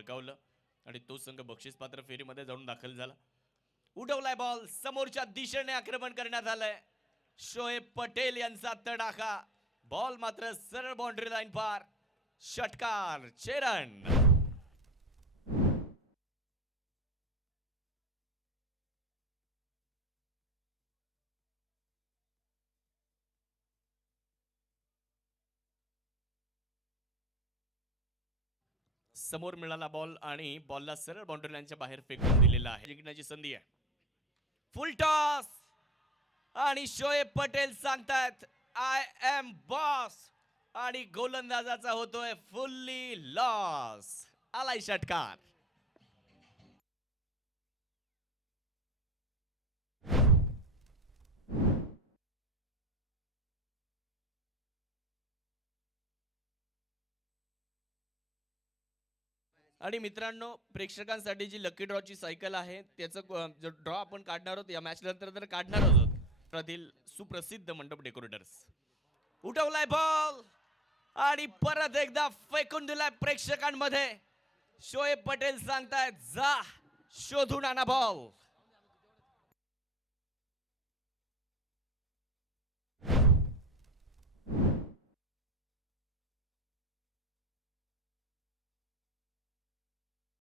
झळकावलं आणि तो संघ बक्षीसपात्र फेरीमध्ये जाऊन दाखल झाला. उडवलाय बॉल, समोरच्या दिशेने आक्रमण करण्यात आलंय. शोएब पटेल यांचा तडाखा, बॉल मात्र सरळ बाउंड्री लाईन पार. षटकार, चेरन. समोर मिळाला बॉल आणि बॉलला सरळ बाउंड्री लाईनच्या बाहेर फेकून दिलेला आहे. जिंकण्याची संधी आहे. फुल टॉस आणि शोएब पटेल सांगतात आय एम बॉस आणि गोलंदाजाचा होतोय फुल्ली लॉस. आलाय षटकार. आणि मित्रांनो, प्रेक्षकांसाठी जी लकी ड्रॉची सायकल आहे त्याचं जो ड्रॉ आपण काढणार आहोत या मॅच नंतर तर काढणार आहोत. सुप्रसिद्ध मंडप डेकोरेटर्स. उठवलाय बॉल आणि परत एकदा फेकून दिलाय प्रेक्षकांमध्ये. शोएब पटेल सांगतायत जा शोधून आणा बॉल.